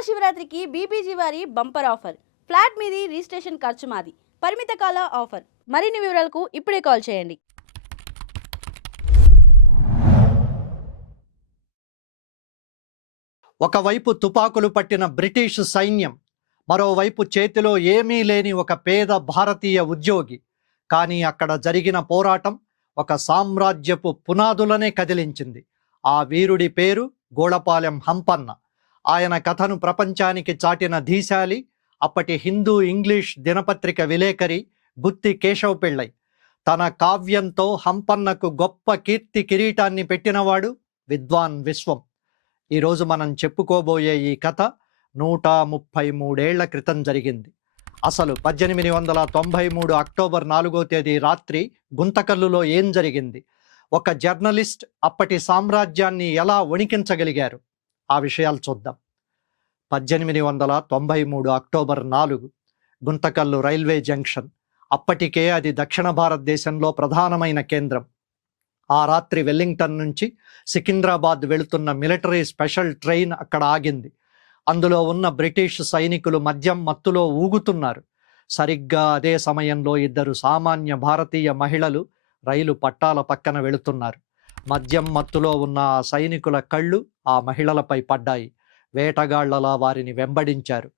మహాశివరాత్రికి BBG వారి bumper offer. Flat మీది registration ఖర్చు మాది. పరిమిత కాల ఆఫర్. మరిన్ని వివరాలకు ఇప్పుడే కాల్ చేయండి. ఒకవైపు తుపాకులు పట్టిన బ్రిటిష్ సైన్యం మరోవైపు చేతిలో ఏమీ లేని ఒక పేద భారతీయ ఉద్యోగి. కానీ అక్కడ జరిగిన పోరాటం ఒక సామ్రాజ్యపు పునాదులనే కదిలించింది. ఆ వీరుడి పేరు గోళపాలెం హంపన్న. ఆయన కథను ప్రపంచానికి చాటిన ధీశాలి అప్పటి హిందూ ఇంగ్లీష్ దినపత్రిక విలేకరి గుత్తి కేశవ్ పిళ్ళై. తన కావ్యంతో హంపన్నకు గొప్ప కీర్తి కిరీటాన్ని పెట్టినవాడు విద్వాన్ విశ్వం. ఈరోజు మనం చెప్పుకోబోయే ఈ కథ నూట ముప్పై మూడేళ్ళ క్రితం జరిగింది. అసలు పద్దెనిమిది వందల తొంభై మూడు అక్టోబర్ నాలుగో తేదీ రాత్రి గుంతకల్లులో ఏం జరిగింది? ఒక జర్నలిస్ట్ అప్పటి సామ్రాజ్యాన్ని ఎలా వణికించగలిగారు? ఆ విషయాలు చూద్దాం. పద్దెనిమిది వందల తొంభై మూడు అక్టోబర్ నాలుగు గుంతకల్లు రైల్వే జంక్షన్. అప్పటికే అది దక్షిణ భారతదేశంలో ప్రధానమైన కేంద్రం. ఆ రాత్రి వెల్లింగ్టన్ నుంచి సికింద్రాబాద్ వెళుతున్న మిలిటరీ స్పెషల్ ట్రైన్ అక్కడ ఆగింది. అందులో ఉన్న బ్రిటిష్ సైనికులు మద్యం మత్తులో ఊగుతున్నారు. సరిగ్గా అదే సమయంలో ఇద్దరు సామాన్య భారతీయ మహిళలు రైలు పట్టాల పక్కన వెళుతున్నారు. మద్యం మత్తులో ఉన్న ఆ సైనికుల కళ్ళు ఆ మహిళలపై పడ్డాయి. వేటగాళ్ళలా వారిని వెంబడించారు.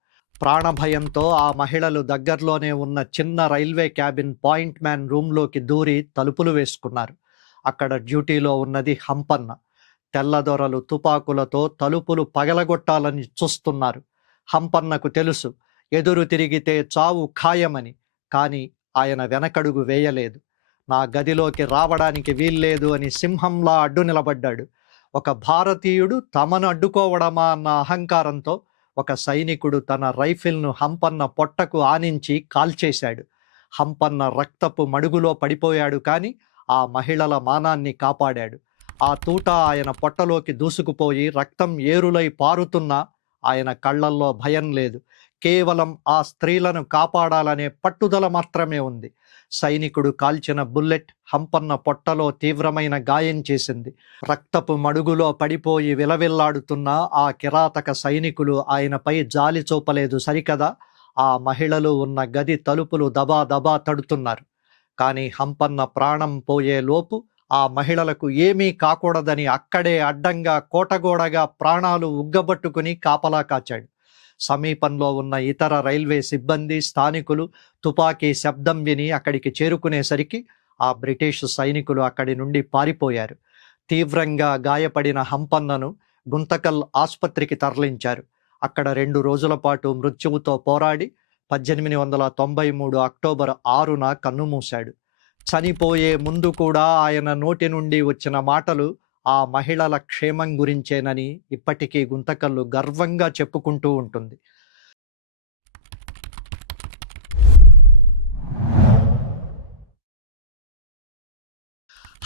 ప్రాణభయంతో ఆ మహిళలు దగ్గరలోనే ఉన్న చిన్న రైల్వే క్యాబిన్ పాయింట్ మ్యాన్ రూమ్లోకి దూరి తలుపులు వేసుకున్నారు. అక్కడ డ్యూటీలో ఉన్నది హంపన్న. తెల్లదొరలు తుపాకులతో తలుపులు పగలగొట్టాలని చూస్తున్నారు. హంపన్నకు తెలుసు ఎదురు తిరిగితే చావు ఖాయమని కానీ ఆయన వెనకడుగు వేయలేదు. నా గదిలోకి రావడానికి వీల్లేదు అని సింహంలా అడ్డు నిలబడ్డాడు. ఒక భారతీయుడు తమను అడ్డుకోవడమా అన్న అహంకారంతో ఒక సైనికుడు తన రైఫిల్ను హంపన్న పొట్టకు ఆనించి కాల్చేశాడు. హంపన్న రక్తపు మడుగులో పడిపోయాడు కానీ ఆ మహిళల మానాన్ని కాపాడాడు. ఆ తూట ఆయన పొట్టలోకి దూసుకుపోయి రక్తం ఏరులై పారుతున్నా ఆయన కళ్ళల్లో భయం లేదు. కేవలం ఆ స్త్రీలను కాపాడాలనే పట్టుదల మాత్రమే ఉంది. సైనికుడు కాల్చిన బుల్లెట్ హంపన్న పొట్టలో తీవ్రమైన గాయం చేసింది. రక్తపు మడుగులో పడిపోయి విలవిల్లాడుతున్న ఆ కిరాతక సైనికులు ఆయనపై జాలి చూపలేదు సరికదా? ఆ మహిళలు ఉన్న గది తలుపులు దబా దబా తడుతున్నారు. కానీ హంపన్న ప్రాణం పోయే లోపు ఆ మహిళలకు ఏమీ కాకూడదని అక్కడే అడ్డంగా కోటగోడగా ప్రాణాలు ఉగ్గబట్టుకుని కాపలా కాచాడు. సమీపంలో ఉన్న ఇతర రైల్వే సిబ్బంది స్థానికులు తుపాకీ శబ్దం విని అక్కడికి చేరుకునేసరికి ఆ బ్రిటిష్ సైనికులు అక్కడి నుండి పారిపోయారు. తీవ్రంగా గాయపడిన హంపన్నను గుంతకల్ ఆసుపత్రికి తరలించారు. అక్కడ రెండు రోజుల పాటు మృత్యువుతో పోరాడి పద్దెనిమిది వందల తొంభై మూడు అక్టోబర్ ఆరున కన్నుమూశాడు. చనిపోయే ముందు కూడా ఆయన నోటి నుండి వచ్చిన మాటలు ఆ మహిళల క్షేమం గురించేనని ఇప్పటికీ గుంతకల్లు గర్వంగా చెప్పుకుంటూ ఉంటుంది.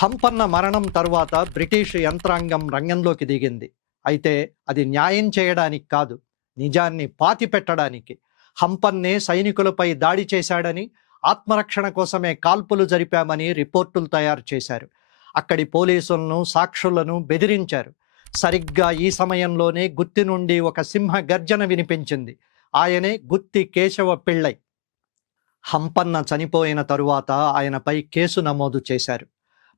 హంపన్న మరణం తరువాత బ్రిటిష్ యంత్రాంగం రంగంలోకి దిగింది. అయితే అది న్యాయం చేయడానికి కాదు నిజాన్ని పాతిపెట్టడానికి. హంపన్నే సైనికులపై దాడి చేశాడని ఆత్మరక్షణ కోసమే కాల్పులు జరిపామని రిపోర్టులు తయారు చేశారు. అక్కడి పోలీసులను సాక్షులను బెదిరించారు. సరిగ్గా ఈ సమయంలోనే గుత్తి నుండి ఒక సింహ గర్జన వినిపించింది. ఆయనే గుత్తి కేశవ పిళ్ళై. హంపన్న చనిపోయిన తరువాత ఆయనపై కేసు నమోదు చేశారు.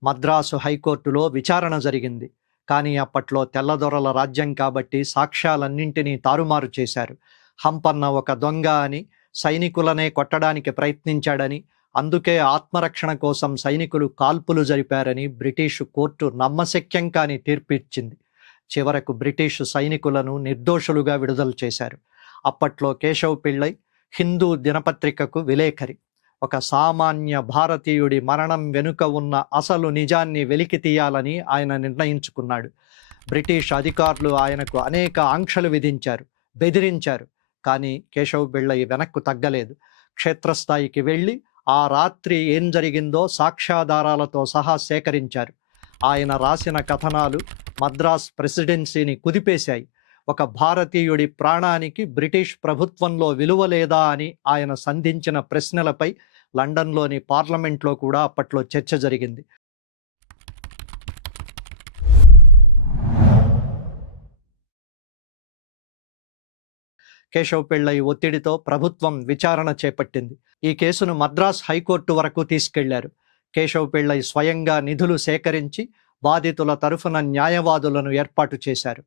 మద్రాసు హైకోర్టులో విచారణ జరిగింది. కానీ అప్పట్లో తెల్లదొరల రాజ్యం కాబట్టి సాక్ష్యాలన్నింటినీ తారుమారు చేశారు. హంపన్న ఒక దొంగ అని సైనికులనే కొట్టడానికి ప్రయత్నించాడని అందుకే ఆత్మరక్షణ కోసం సైనికులు కాల్పులు జరిపారని బ్రిటిషు కోర్టు నమ్మశక్యం కాని తీర్పిచ్చింది. చివరకు బ్రిటిష్ సైనికులను నిర్దోషులుగా విడుదల చేశారు. అప్పట్లో కేశవ్ పిళ్ళై హిందూ దినపత్రికకు విలేఖరి. ఒక సామాన్య భారతీయుడి మరణం వెనుక ఉన్న అసలు నిజాన్ని వెలికి తీయాలని ఆయన నిర్ణయించుకున్నాడు. బ్రిటిష్ అధికారులు ఆయనకు అనేక ఆంక్షలు విధించారు బెదిరించారు. కానీ కేశవ్ బిళ్ళై వెనక్కు తగ్గలేదు. క్షేత్రస్థాయికి వెళ్ళి ఆ రాత్రి ఏం జరిగిందో సాక్ష్యాధారాలతో సహా సేకరించారు. ఆయన రాసిన కథనాలు మద్రాస్ ప్రెసిడెన్సీని కుదిపేశాయి. ఒక భారతీయుడి ప్రాణానికి బ్రిటిష్ ప్రభుత్వంలో విలువ లేదా అని ఆయన సంధించిన ప్రశ్నలపై లండన్లోని పార్లమెంట్లో కూడా అప్పట్లో చర్చ జరిగింది. కేశవ్ పిళ్ళై ఒత్తిడితో ప్రభుత్వం విచారణ చేపట్టింది. ఈ కేసును మద్రాస్ హైకోర్టు వరకు తీసుకెళ్ళారు. కేశవ్ పిళ్ళై స్వయంగా నిధులు సేకరించి బాధితుల తరఫున న్యాయవాదులను ఏర్పాటు చేశారు.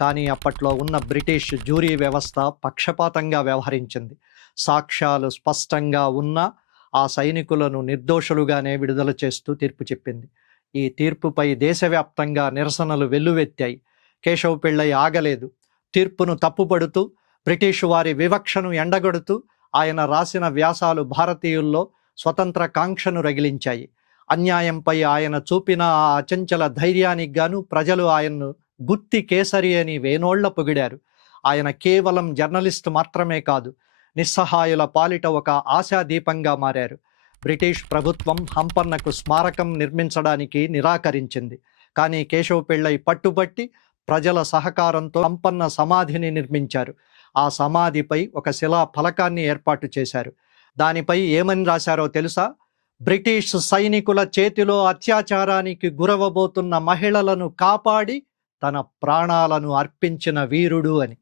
కానీ అప్పట్లో ఉన్న బ్రిటిష్ జ్యూరీ వ్యవస్థ పక్షపాతంగా వ్యవహరించింది. సాక్ష్యాలు స్పష్టంగా ఉన్నా ఆ సైనికులను నిర్దోషులుగానే విడుదల చేస్తూ తీర్పు చెప్పింది. ఈ తీర్పుపై దేశవ్యాప్తంగా నిరసనలు వెల్లువెత్తాయి. కేశవ్ పిళ్ళై ఆగలేదు. తీర్పును తప్పుపడుతూ బ్రిటిషు వారి వివక్షను ఎండగొడుతూ ఆయన రాసిన వ్యాసాలు భారతీయుల్లో స్వతంత్ర కాంక్షను రగిలించాయి. అన్యాయంపై ఆయన చూపిన ఆ అచంచల ధైర్యానికి గాను ప్రజలు ఆయన్ను గుత్తి కేసరి అని వేనోళ్ళ పొగిడారు. ఆయన కేవలం జర్నలిస్ట్ మాత్రమే కాదు నిస్సహాయుల పాలిట ఒక ఆశాదీపంగా మారారు. బ్రిటిష్ ప్రభుత్వం హంపన్నకు స్మారకం నిర్మించడానికి నిరాకరించింది. కానీ కేశవ పిళ్ళై పట్టుబట్టి ప్రజల సహకారంతో హంపన్న సమాధిని నిర్మించారు. ఆ సమాధిపై ఒక శిలా ఫలకాన్ని ఏర్పాటు చేశారు. దానిపై ఏమని రాశారో తెలుసా? బ్రిటిష్ సైనికుల చేతిలో అత్యాచారానికి గురవబోతున్న మహిళలను కాపాడి తన ప్రాణాలను అర్పించిన వీరుడు అని.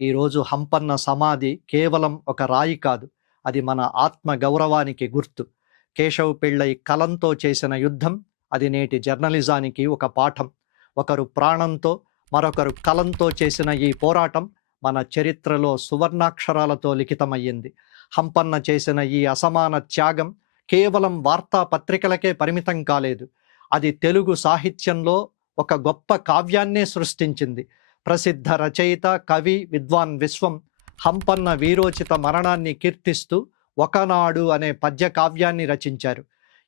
ఈరోజు హంపన్న సమాధి కేవలం ఒక రాయి కాదు అది మన ఆత్మ గౌరవానికి గుర్తు. కేశవ్ పిళ్ళై కలంతో చేసిన యుద్ధం అది నేటి జర్నలిజానికి ఒక పాఠం. ఒకరు ప్రాణంతో మరొకరు కలంతో చేసిన ఈ పోరాటం మన చరిత్రలో సువర్ణాక్షరాలతో లిఖితమయ్యింది. హంపన్న చేసిన ఈ అసమాన త్యాగం కేవలం వార్తాపత్రికలకే పరిమితం కాలేదు. అది తెలుగు సాహిత్యంలో ఒక గొప్ప కావ్యాన్నే సృష్టించింది. ప్రసిద్ధ రచయిత కవి విద్వాన్ విశ్వం హంపన్న వీరోచిత మరణాన్ని కీర్తిస్తూ ఒకనాడు అనే పద్య కావ్యాన్ని రచించారు.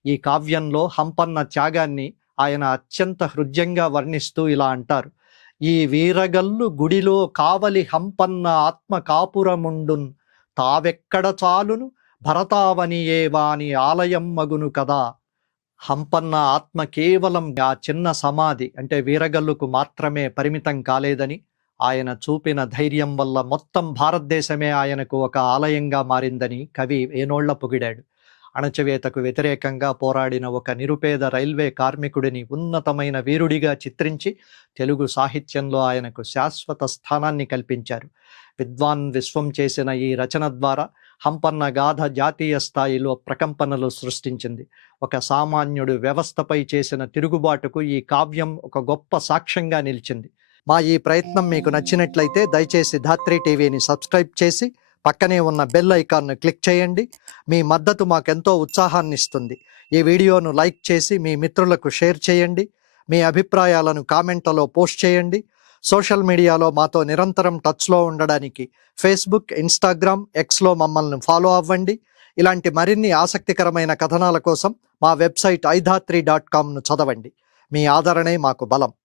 ఈ కావ్యంలో హంపన్న త్యాగాన్ని ఆయన అత్యంత హృద్యంగా వర్ణిస్తూ ఇలా అంటారు. ఈ వీరగల్లు గుడిలో కావలి హంపన్న ఆత్మ కాపురముండున్ తావెక్కడ చాలును? భరతావని ఏవాని ఆలయం మగును కదా? హంపన్న ఆత్మ కేవలం ఆ చిన్న సమాధి. అంటే వీరగల్లుకు మాత్రమే పరిమితం కాలేదని ఆయన చూపిన ధైర్యం వల్ల మొత్తం భారతదేశమే ఆయనకు ఒక ఆలయంగా మారిందని కవి ఏనోళ్ళ పొగిడాడు. అణచివేతకు వ్యతిరేకంగా పోరాడిన ఒక నిరుపేద రైల్వే కార్మికుడిని ఉన్నతమైన వీరుడిగా చిత్రించి తెలుగు సాహిత్యంలో ఆయనకు శాశ్వత స్థానాన్ని కల్పించారు. విద్వాన్ విశ్వం చేసిన ఈ రచన ద్వారా హంపన్న గాథ జాతీయ స్థాయిలో ప్రకంపనలు సృష్టించింది. ఒక సామాన్యుడు వ్యవస్థపై చేసిన తిరుగుబాటుకు ఈ కావ్యం ఒక గొప్ప సాక్ష్యంగా నిలిచింది. మా ఈ ప్రయత్నం మీకు నచ్చినట్లయితే దయచేసి ధాత్రి టీవీని సబ్స్క్రైబ్ చేసి పక్కనే ఉన్న బెల్ ఐకాన్ను క్లిక్ చేయండి. మీ మద్దతు మాకెంతో ఉత్సాహాన్ని ఇస్తుంది ఈ వీడియోను లైక్ చేసి మీ మిత్రులకు షేర్ చేయండి. మీ అభిప్రాయాలను కామెంట్లలో పోస్ట్ చేయండి. సోషల్ మీడియాలో మాతో నిరంతరం టచ్లో ఉండడానికి ఫేస్బుక్ ఇన్స్టాగ్రామ్ ఎక్స్లో మమ్మల్ని ఫాలో అవ్వండి. ఇలాంటి మరిన్ని ఆసక్తికరమైన కథనాల కోసం మా వెబ్సైట్ ఐధాత్రి డాట్ కామ్ను చదవండి. మీ ఆదరణే మాకు బలం.